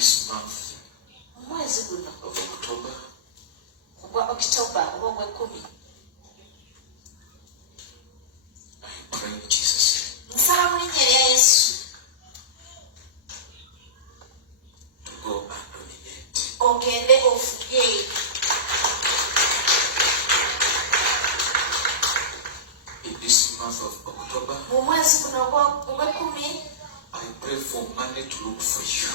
this month of October, I pray in Jesus' to go and dominate. In this month of October, I pray for money to look for you.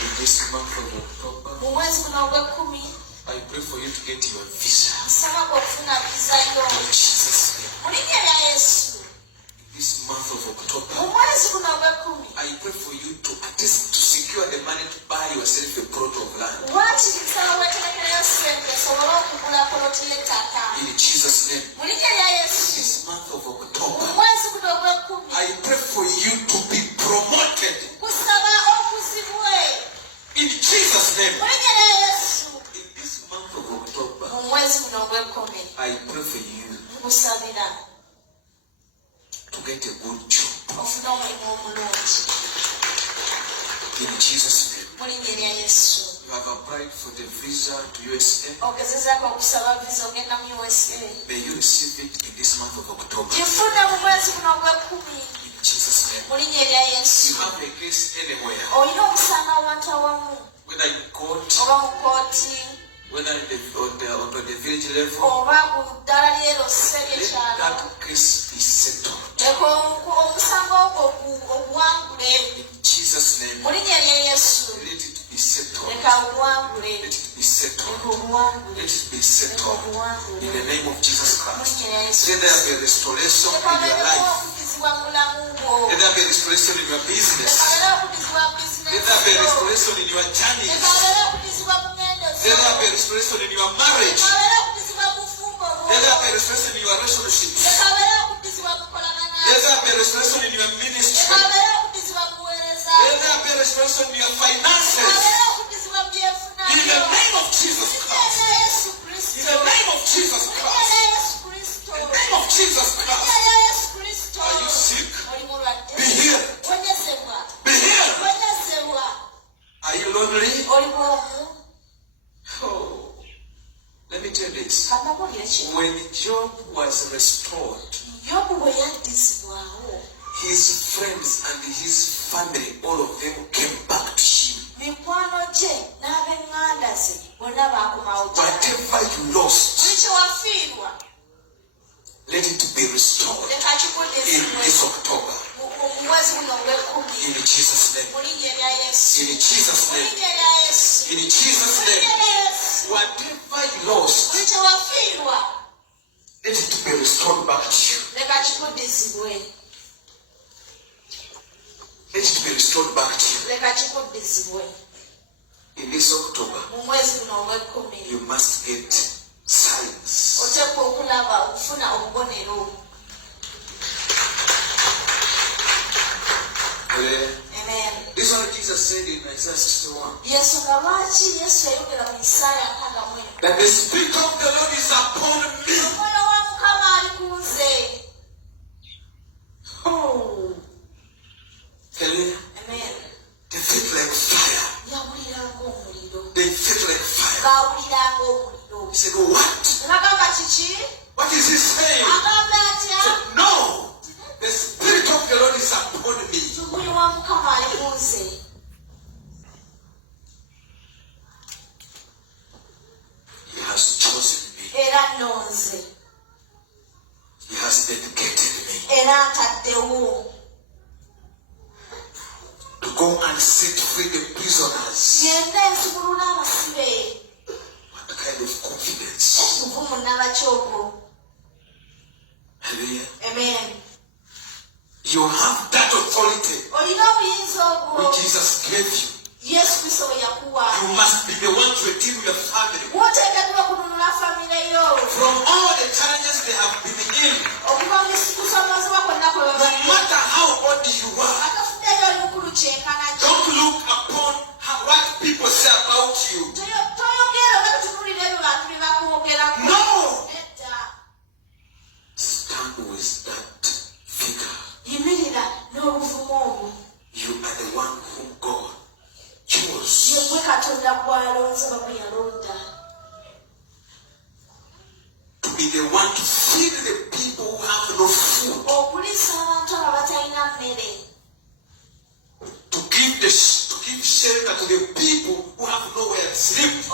In this month of October, I pray for you to get your visa. In Jesus' name. In this month of October, I pray for you to at least to secure the money to buy yourself a plot of land. In Jesus' name. In this month of October, I pray for you to be promoted. In Jesus' name. In this month of October, I pray for you to get a good job. In Jesus' name. You have applied for the visa to USA. May you receive it in this month of October. In Jesus' name. You have a case anywhere. Whether in court, whether on the village level, let that case be settled. In Jesus' name. Let it be settled. Let it be settled. Let it be settled. In the name of Jesus Christ. Let there be restoration in your life. Let there be restoration in your business. Let there be restoration in your journey. Let there be restoration in your marriage. Let there be restoration in your relationships. Let there be restoration in your ministry. Let there be restoration in your finances. In the name of Jesus Christ. In the name of Jesus Christ. In the name of Jesus Christ. Are you sick? Be healed. Be healed. Are you lonely? Oh. Let me tell you this. When Job was restored, his friends and his family, all of them came back to him. Whatever you lost, let it be restored in this October. In Jesus' name. In Jesus' name. In Jesus' name. Whatever you lost, let it be restored back to you. Let it be restored back to you. In this October, you must get signs. Amen. This is what Jesus said in Isaiah 61. That the Spirit of the Lord is upon me. Oh. Amen. They feel like fire. They feel like fire. He said, what? What is he saying? He said, no. The Spirit of the Lord is upon me. He has chosen me. He has dedicated me to go and set free the prisoners. What kind of confidence? Hallelujah. Amen. You have that authority which Jesus gave you. You must be the one to redeem your family from all the challenges they have been in. No matter how old you are, don't look upon what people say about you. No! Stand with that figure. be the one to feed the people who have no food. To give shelter to the people who have nowhere to sleep.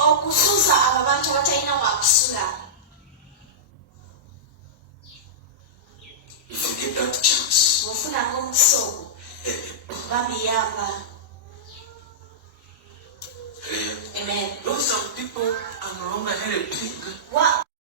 If you get that chance, amen. Though some people are no longer helping,